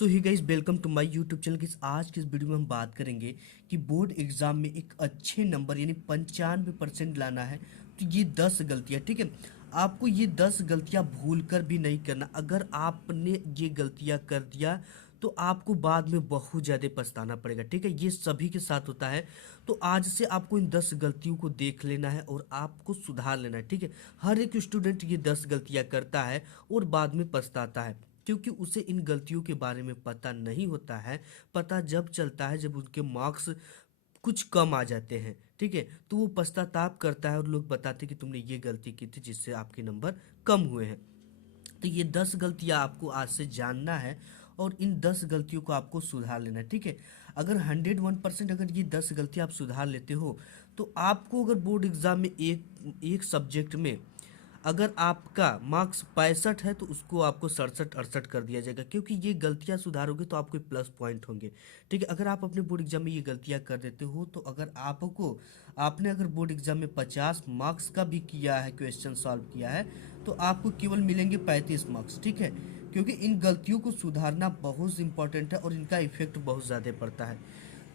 So hi guys, welcome to my YouTube channel. आज की इस वीडियो में हम बात करेंगे कि बोर्ड एग्जाम में एक अच्छे नंबर यानी 95% लाना है। तो ये 10 गलतियां, ठीक है, आपको ये 10 गलतियां भूल कर भी नहीं करना। अगर आपने ये गलतियां कर दिया तो आपको बाद में बहुत ज़्यादा पछताना पड़ेगा, ठीक है। ये सभी के साथ होता है। तो आज से आपको इन 10 गलतियों को देख लेना है और आपको सुधार लेना है, ठीक है। हर एक स्टूडेंट ये 10 गलतियां करता है और बाद में पछताता है, क्योंकि उसे इन गलतियों के बारे में पता नहीं होता है। पता जब चलता है जब उनके मार्क्स कुछ कम आ जाते हैं, ठीक है, तो वो पश्चाताप करता है और लोग बताते हैं कि तुमने ये गलती की थी जिससे आपके नंबर कम हुए हैं। तो ये 10 गलतियां आपको आज से जानना है और इन 10 गलतियों को आपको सुधार लेना है, ठीक है। अगर 101% अगर ये 10 गलतियां आप सुधार लेते हो तो आपको अगर बोर्ड एग्जाम में एक एक सब्जेक्ट में अगर आपका मार्क्स 65 है तो उसको आपको 67-68 कर दिया जाएगा, क्योंकि ये गलतियां सुधारोगे तो आपको प्लस पॉइंट होंगे, ठीक है। अगर आप अपने बोर्ड एग्जाम में ये गलतियां कर देते हो तो अगर आपने अगर बोर्ड एग्जाम में 50 मार्क्स का भी किया है, क्वेश्चन सॉल्व किया है, तो आपको केवल मिलेंगे 35 मार्क्स, ठीक है। क्योंकि इन गलतियों को सुधारना बहुत इंपॉर्टेंट है और इनका इफेक्ट बहुत ज़्यादा पड़ता है।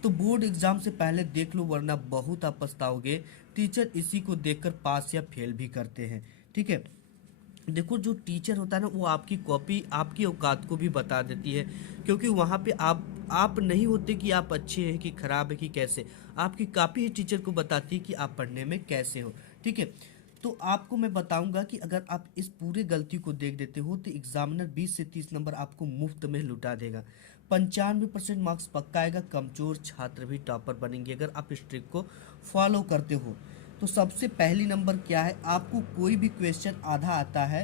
तो बोर्ड एग्जाम से पहले देख लो, वरना बहुत आप पछताओगे। टीचर इसी को देखकर पास या फेल भी करते हैं, ठीक है। देखो, जो टीचर होता है ना, वो आपकी कॉपी आपकी औकात को भी बता देती है, क्योंकि वहाँ पे आप नहीं होते कि आप अच्छे हैं कि खराब है कि कैसे। आपकी कॉपी ही टीचर को बताती है कि आप पढ़ने में कैसे हो, ठीक है। तो आपको मैं बताऊंगा कि अगर आप इस पूरे गलती को देख देते हो तो एग्जामिनर 20 से 30 नंबर आपको मुफ्त में लुटा देगा। 95% मार्क्स पक्का आएगा। कमजोर छात्र भी टॉपर बनेंगे अगर आप इस ट्रिक को फॉलो करते हो। तो सबसे पहली नंबर क्या है, आपको कोई भी क्वेश्चन आधा आता है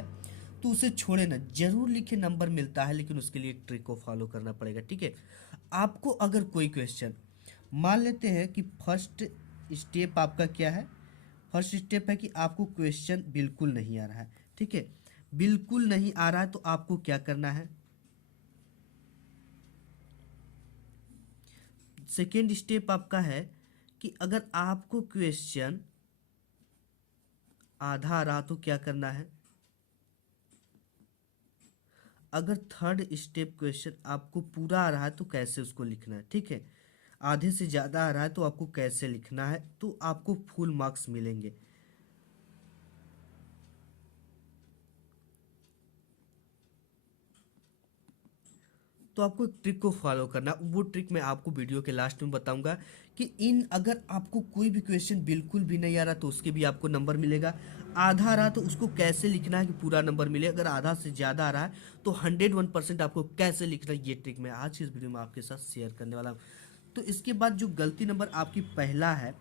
तो उसे छोड़े ना, जरूर लिखे, नंबर मिलता है, लेकिन उसके लिए एक ट्रिक को फॉलो करना पड़ेगा, ठीक है। आपको अगर कोई क्वेश्चन, मान लेते हैं कि फर्स्ट स्टेप आपका क्या है, फर्स्ट स्टेप है कि आपको क्वेश्चन बिल्कुल नहीं आ रहा है, ठीक है। बिल्कुल नहीं आ रहा है तो आपको क्या करना है। सेकेंड स्टेप आपका है कि अगर आपको क्वेश्चन आधा आ रहा तो क्या करना है। अगर थर्ड स्टेप क्वेश्चन आपको पूरा आ रहा है तो कैसे उसको लिखना है, ठीक है। आधे से ज़्यादा आ रहा है तो आपको कैसे लिखना है, तो आपको फुल मार्क्स मिलेंगे। तो आपको एक ट्रिक को फॉलो करना, वो ट्रिक मैं आपको वीडियो के लास्ट में बताऊंगा कि इन अगर आपको कोई भी क्वेश्चन बिल्कुल भी नहीं आ रहा तो उसके भी आपको नंबर मिलेगा। आधा आ रहा तो उसको कैसे लिखना है कि पूरा नंबर मिले। अगर आधा से ज़्यादा आ रहा है तो 101% आपको कैसे लिखना है, ये ट्रिक मैं आज की इस वीडियो में आपके साथ शेयर करने वाला हूँ। तो इसके बाद जो गलती नंबर आपकी पहला है,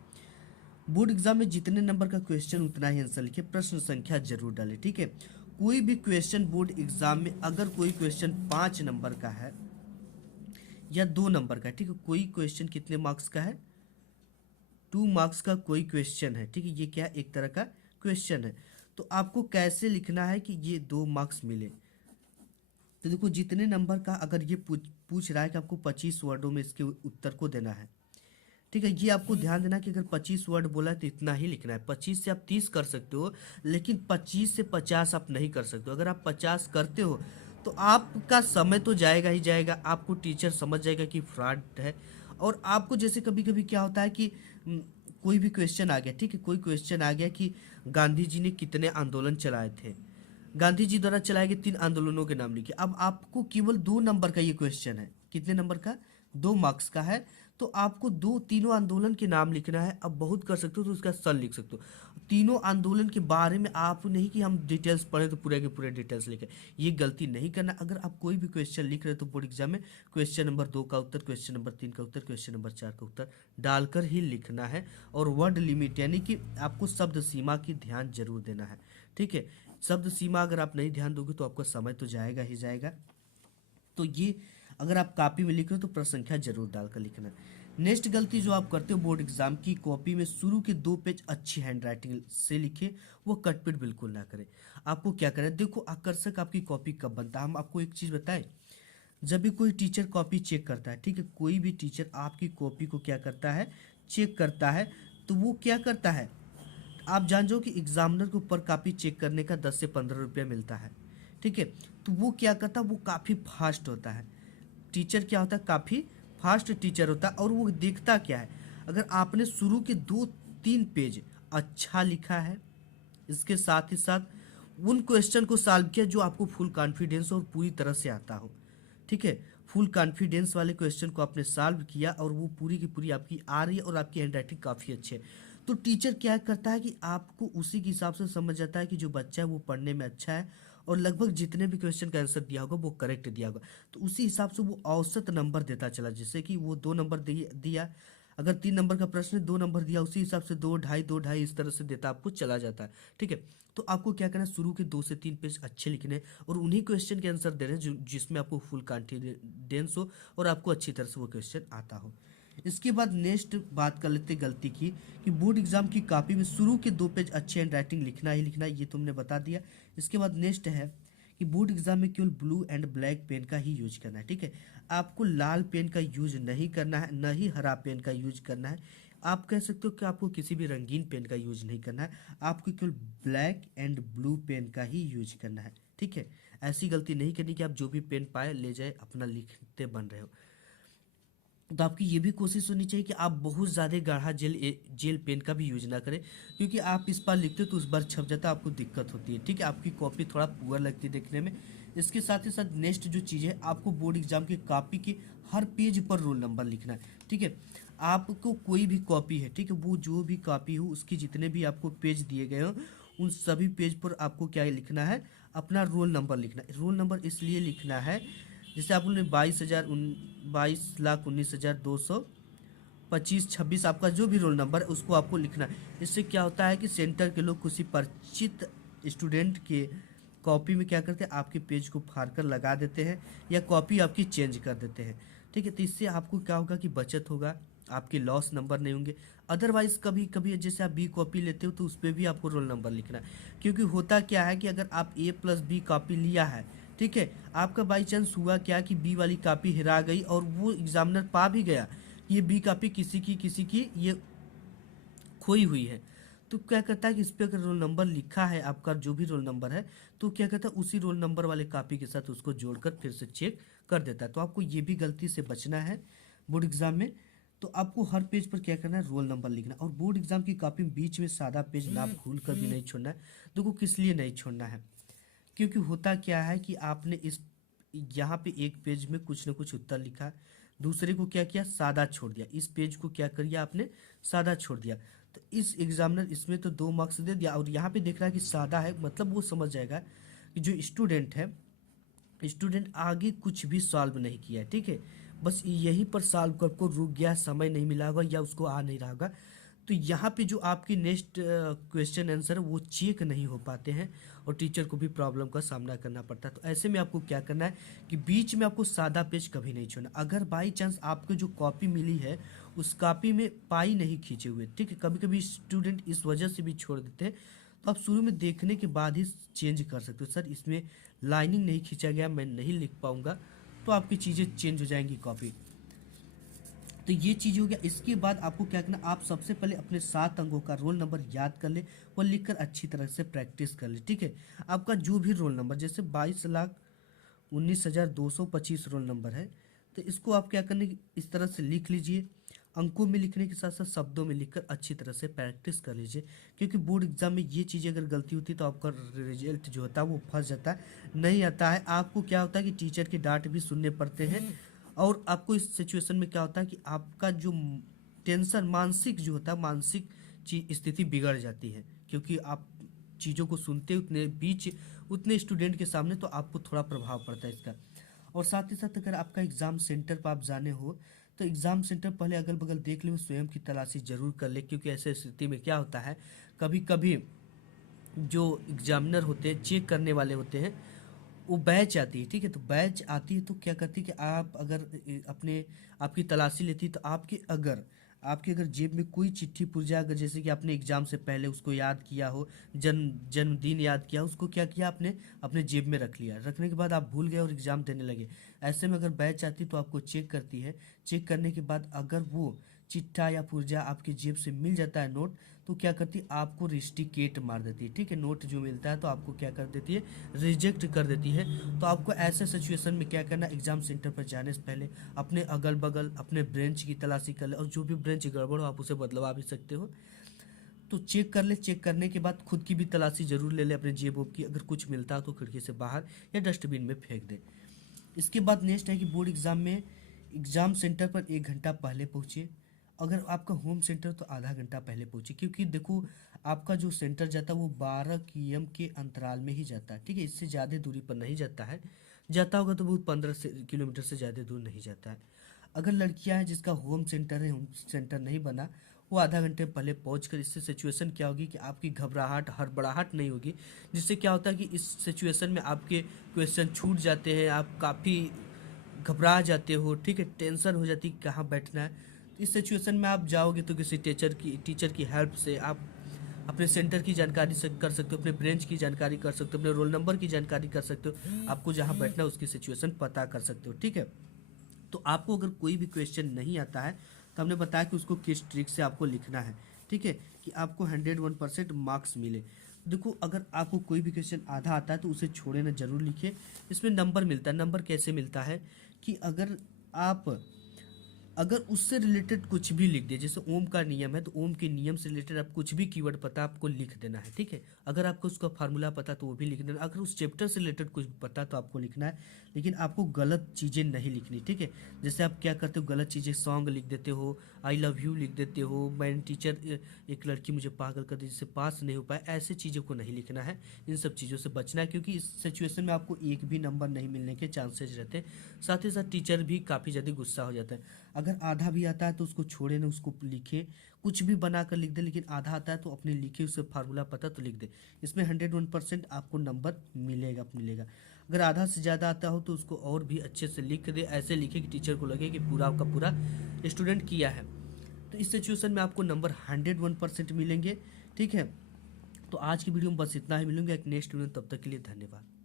बोर्ड एग्जाम में जितने नंबर का क्वेश्चन उतना ही आंसर लिखे, प्रश्न संख्या जरूर डालें, ठीक है। कोई भी क्वेश्चन बोर्ड एग्जाम में अगर कोई क्वेश्चन 5 नंबर का है या 2 नंबर का है, ठीक है, कोई क्वेश्चन कितने मार्क्स का है, 2 मार्क्स का कोई क्वेश्चन है, ठीक है, ये क्या है, एक तरह का क्वेश्चन है। तो आपको कैसे लिखना है कि ये 2 मार्क्स मिले। तो देखो, जितने नंबर का अगर ये पूछ रहा है कि आपको 25 वर्डों में इसके उत्तर को देना है, ठीक है, ये आपको ध्यान देना कि अगर 25 वर्ड बोला है तो इतना ही लिखना है। 25 से आप 30 कर सकते हो, लेकिन 25 से 50 आप नहीं कर सकते हो। अगर आप 50 करते हो तो आपका समय तो जाएगा ही जाएगा, आपको टीचर समझ जाएगा कि फ्रॉड है। और आपको जैसे कभी कभी क्या होता है कि कोई भी क्वेश्चन आ गया, ठीक है, कोई क्वेश्चन आ गया कि गांधी जी ने कितने आंदोलन चलाए थे, गांधी जी द्वारा चलाए गए 3 आंदोलनों के नाम लिखिए। अब आपको केवल 2 नंबर का ये क्वेश्चन है, कितने नंबर का, 2 मार्क्स का है। तो आपको तीनों आंदोलन के नाम लिखना है। अब बहुत कर सकते हो तो उसका सन लिख सकते हो। तीनों आंदोलन के बारे में आप नहीं कि हम डिटेल्स पढ़े तो पूरे के पूरे डिटेल्स लिखे, ये गलती नहीं करना। अगर आप कोई भी क्वेश्चन लिख रहे हो तो बोर्ड एग्जाम में क्वेश्चन नंबर 2 का उत्तर, क्वेश्चन नंबर 3 का उत्तर, क्वेश्चन नंबर 4 का उत्तर डालकर ही लिखना है। और वर्ड लिमिट यानी कि आपको शब्द सीमा की ध्यान जरूर देना है, ठीक है। शब्द सीमा अगर आप नहीं ध्यान दोगे तो आपका समय तो जाएगा ही जाएगा। तो ये अगर आप कॉपी में लिख रहे हो तो प्रश्न संख्या जरूर डालकर लिखना। नेक्स्ट गलती जो आप करते हो, बोर्ड एग्जाम की कॉपी में शुरू के 2 पेज अच्छी हैंड राइटिंग से लिखे, वो कटपीट बिल्कुल ना करें। आपको क्या करें, देखो, आकर्षक आपकी कॉपी कब बनता है, हम आपको एक चीज़ बताएं। जब भी कोई टीचर कॉपी चेक करता है, ठीक है, कोई भी टीचर आपकी कॉपी को क्या करता है, चेक करता है, तो वो क्या करता है, आप जान जाओ कि एग्जामिनर को ऊपर कॉपी चेक करने का 10 से 15 रुपया मिलता है, ठीक है। तो वो क्या करता है, वो काफ़ी फास्ट होता है। टीचर क्या होता है, काफ़ी फास्ट टीचर होता है, और वो देखता क्या है, अगर आपने शुरू के 2-3 पेज अच्छा लिखा है, इसके साथ ही साथ उन क्वेश्चन को सॉल्व किया जो आपको फुल कॉन्फिडेंस और पूरी तरह से आता हो, ठीक है, फुल कॉन्फिडेंस वाले क्वेश्चन को आपने सॉल्व किया और वो पूरी की पूरी आपकी आ रही है और आपकी हैंड राइटिंग काफ़ी अच्छी है, तो टीचर क्या करता है कि आपको उसी के हिसाब से समझ जाता है कि जो बच्चा है वो पढ़ने में अच्छा है और लगभग जितने भी क्वेश्चन का आंसर दिया होगा वो करेक्ट दिया होगा, तो उसी हिसाब से वो औसत नंबर देता चला, जैसे कि वो 2 नंबर दिया, अगर 3 नंबर का प्रश्न 2 नंबर दिया, उसी हिसाब से 2 ढाई इस तरह से देता आपको चला जाता है, ठीक है। तो आपको क्या करना है, शुरू के 2 से 3 पेज अच्छे लिखने हैं और उन्हीं क्वेश्चन के आंसर देने हैं जिसमें आपको फुल कॉन्फिडेंस हो और आपको अच्छी तरह से वो क्वेश्चन आता हो। इसके बाद नेक्स्ट बात कर लेते गलती की, कि बोर्ड एग्जाम की कॉपी में शुरू के 2 पेज अच्छे हैंड राइटिंग लिखना ही लिखना है, ये तुमने बता दिया। इसके बाद नेक्स्ट है कि बोर्ड एग्जाम में केवल ब्लू एंड ब्लैक पेन का ही यूज करना है, ठीक है, आपको लाल पेन का यूज नहीं करना है, न ही हरा पेन का यूज करना है, आप कह सकते हो कि आपको किसी भी रंगीन पेन का यूज नहीं करना है, आपको केवल ब्लैक एंड ब्लू पेन का ही यूज करना है, ठीक है। ऐसी गलती नहीं करनी कि आप जो भी पेन पाए ले जाए अपना लिखते बन रहे हो। तो आपकी ये भी कोशिश होनी चाहिए कि आप बहुत ज़्यादा गाढ़ा जेल पेन का भी यूज ना करें, क्योंकि आप इस बार लिखते हो तो उस बार छप जाता है, आपको दिक्कत होती है, ठीक है, आपकी कॉपी थोड़ा पुअर लगती है देखने में। इसके साथ ही साथ नेक्स्ट जो चीज़ है, आपको बोर्ड एग्जाम की कॉपी के हर पेज पर रोल नंबर लिखना है, ठीक है। आपको कोई भी कॉपी है, ठीक है, वो जो भी कॉपी हो उसकी जितने भी आपको पेज दिए गए हो उन सभी पेज पर आपको क्या लिखना है, अपना रोल नंबर लिखना है। रोल नंबर इसलिए लिखना है, जैसे आपने 22,19,200 25 26 आपका जो भी रोल नंबर है उसको आपको लिखना है। इससे क्या होता है कि सेंटर के लोग किसी परिचित स्टूडेंट के कॉपी में क्या करते हैं, आपके पेज को फाड़ कर लगा देते हैं या कॉपी आपकी चेंज कर देते हैं, ठीक है। तो इससे आपको क्या होगा कि बचत होगा, आपके लॉस नंबर नहीं होंगे। अदरवाइज कभी कभी जैसे आप बी कॉपी लेते हो तो उस पर भी आपको रोल नंबर लिखना है, क्योंकि होता क्या है कि अगर आप A+B कॉपी लिया है, ठीक है, आपका बाई चांस हुआ क्या कि बी वाली कॉपी हिरा गई और वो एग्जामिनर पा भी गया कि ये बी कॉपी किसी की ये खोई हुई है, तो क्या करता है कि इस पे अगर रोल नंबर लिखा है आपका जो भी रोल नंबर है, तो क्या करता है उसी रोल नंबर वाले कॉपी के साथ उसको जोड़कर फिर से चेक कर देता है। तो आपको ये भी गलती से बचना है बोर्ड एग्जाम में। तो आपको हर पेज पर क्या करना है, रोल नंबर लिखना, और बोर्ड एग्जाम की कॉपी में बीच में सादा पेज ना भूल कर भी नहीं छोड़ना है। देखो किस लिए नहीं छोड़ना है, क्योंकि होता क्या है कि आपने इस यहाँ पे एक पेज में कुछ ना कुछ उत्तर लिखा, दूसरे को क्या किया, सादा छोड़ दिया, इस पेज को क्या कर दिया आपने, सादा छोड़ दिया, तो इस एग्जामिनर इसमें तो 2 मार्क्स दे दिया, और यहाँ पे देख रहा है कि सादा है, मतलब वो समझ जाएगा कि जो स्टूडेंट है, स्टूडेंट आगे कुछ भी सॉल्व नहीं किया है, ठीक है, बस यहीं पर सॉल्व कर को रुक गया, समय नहीं मिला होगा या उसको आ नहीं रहा होगा, तो यहाँ पे जो आपकी नेक्स्ट क्वेश्चन आंसर है वो चेक नहीं हो पाते हैं और टीचर को भी प्रॉब्लम का सामना करना पड़ता है। तो ऐसे में आपको क्या करना है कि बीच में आपको सादा पेज कभी नहीं छोड़ना। अगर बाई चांस आपको जो कॉपी मिली है उस कॉपी में पाई नहीं खींचे हुए, ठीक है, कभी कभी स्टूडेंट इस वजह से भी छोड़ देते हैं, तो आप शुरू में देखने के बाद ही चेंज कर सकते हो, सर इसमें लाइनिंग नहीं खींचा गया, मैं नहीं लिख पाऊंगा, तो आपकी चीज़ें चेंज हो जाएंगी कॉपी। तो ये चीज़ हो गया। इसके बाद आपको क्या करना, आप सबसे पहले अपने 7 अंकों का रोल नंबर याद कर ले और लिखकर अच्छी तरह से प्रैक्टिस कर ले, ठीक है। आपका जो भी रोल नंबर, जैसे 22,19,225 रोल नंबर है, तो इसको आप क्या करने, इस तरह से लिख लीजिए, अंकों में लिखने के साथ साथ शब्दों में लिखकर अच्छी तरह से प्रैक्टिस कर लीजिए, क्योंकि बोर्ड एग्जाम में ये चीज़ें अगर गलती होती है तो आपका रिजल्ट जो होता है वो फंस जाता है, नहीं आता है। आपको क्या होता है कि टीचर के डांट भी सुनने पड़ते हैं, और आपको इस सिचुएशन में क्या होता है कि आपका जो टेंशन मानसिक जो होता है, मानसिक स्थिति बिगड़ जाती है, क्योंकि आप चीज़ों को सुनते उतने बीच उतने स्टूडेंट के सामने, तो आपको थोड़ा प्रभाव पड़ता है इसका। और साथ ही साथ अगर आपका एग्ज़ाम सेंटर पर आप जाने हो तो एग्ज़ाम सेंटर पहले अगल बगल देख ले, स्वयं की तलाशी जरूर कर ले, क्योंकि ऐसे स्थिति में क्या होता है, कभी कभी जो एग्जामिनर होते हैं, चेक करने वाले होते हैं, वो बैच आती है, ठीक है, तो बैच आती है तो क्या करती है कि आप अगर अपने आपकी तलाशी लेती है, तो आपके अगर जेब में कोई चिट्ठी पुर्जा, अगर जैसे कि आपने एग्जाम से पहले उसको याद किया हो, जन्मदिन याद किया, उसको क्या किया आपने अपने जेब में रख लिया, रखने के बाद आप भूल गए और एग्जाम देने लगे, ऐसे में अगर बैच आती तो आपको चेक करती है, चेक करने के बाद अगर वो चिट्ठा या पुर्जा आपके जेब से मिल जाता है नोट, तो क्या करती है आपको रिस्टिकेट मार देती है, ठीक है। नोट जो मिलता है तो आपको क्या कर देती है, रिजेक्ट कर देती है। तो आपको ऐसे सिचुएशन में क्या करना, एग्जाम सेंटर पर जाने से पहले अपने अगल बगल अपने ब्रांच की तलाशी कर ले, और जो भी ब्रांच गड़बड़ हो आप उसे बदलवा भी सकते हो। तो चेक कर ले, चेक करने के बाद खुद की भी तलाशी जरूर ले ले अपने जेब वोब की, अगर कुछ मिलता है तो खिड़की से बाहर या डस्टबिन में फेंक दे। इसके बाद नेक्स्ट है कि बोर्ड एग्जाम में एग्जाम सेंटर पर 1 घंटा पहले पहुँचे। अगर आपका होम सेंटर तो आधा घंटा पहले पहुँचे, क्योंकि देखो आपका जो सेंटर जाता है वो 12 km के अंतराल में ही जाता है, ठीक है। इससे ज़्यादा दूरी पर नहीं जाता है, जाता होगा तो बहुत 15 किलोमीटर से ज़्यादा दूर नहीं जाता है। अगर लड़कियां हैं जिसका होम सेंटर है, होम सेंटर नहीं बना, वो आधा घंटे पहले पहुँच कर, इससे सिचुएशन क्या होगी कि आपकी घबराहट हड़बड़ाहट नहीं होगी, जिससे क्या होता है कि इस सिचुएशन में आपके क्वेश्चन छूट जाते हैं, आप काफ़ी घबरा जाते हो, ठीक है, टेंशन हो जाती है कि कहाँ बैठना है। तो इस सिचुएशन में आप जाओगे तो किसी टीचर की हेल्प से आप अपने सेंटर की जानकारी से कर सकते हो, अपने ब्रांच की जानकारी कर सकते हो, अपने रोल नंबर की जानकारी कर सकते हो, आपको जहाँ बैठना है उसकी सिचुएशन पता कर सकते हो, ठीक है। तो आपको अगर कोई भी क्वेश्चन नहीं आता है तो हमने बताया कि उसको किस ट्रिक से आपको लिखना है, ठीक है, कि आपको 101% मार्क्स मिले। देखो अगर आपको कोई भी क्वेश्चन आधा आता है तो उसे छोड़े ना, जरूर लिखिए। इसमें नंबर मिलता है। नंबर कैसे मिलता है कि अगर उससे रिलेटेड कुछ भी लिख दिए, जैसे ओम का नियम है तो ओम के नियम से रिलेटेड आप कुछ भी कीवर्ड पता आपको लिख देना है, ठीक है। अगर आपको उसका फार्मूला पता तो वो भी लिख देना। अगर उस चैप्टर से रिलेटेड कुछ पता तो आपको लिखना है, लेकिन आपको गलत चीज़ें नहीं लिखनी, ठीक है। जैसे आप क्या करते हो, गलत चीज़ें सॉन्ग लिख देते हो, आई लव यू लिख देते हो, मैंने टीचर एक लड़की मुझे पागल कर दी जिससे पास नहीं हो पाया, ऐसे चीज़ों को नहीं लिखना है। इन सब चीज़ों से बचना है, क्योंकि इस सिचुएशन में आपको एक भी नंबर नहीं मिलने के चांसेस रहते हैं। साथ ही साथ टीचर भी काफ़ी ज़्यादा गुस्सा हो जाता है। अगर आधा भी आता है तो उसको छोड़े ना, उसको लिखे, कुछ भी बना कर लिख दे, लेकिन आधा आता है तो अपने लिखे उसे फार्मूला पता तो लिख दे। इसमें 101% आपको नंबर मिलेगा। अगर आधा से ज़्यादा आता हो तो उसको और भी अच्छे से लिख दे, ऐसे लिखे कि टीचर को लगे कि पूरा का पूरा स्टूडेंट किया है। तो इस सिचुएशन में आपको नंबर 101% मिलेंगे, ठीक है। तो आज की वीडियो में बस इतना ही, मिलेंगे एक नेक्स्ट वीडियो, तब तक के लिए धन्यवाद।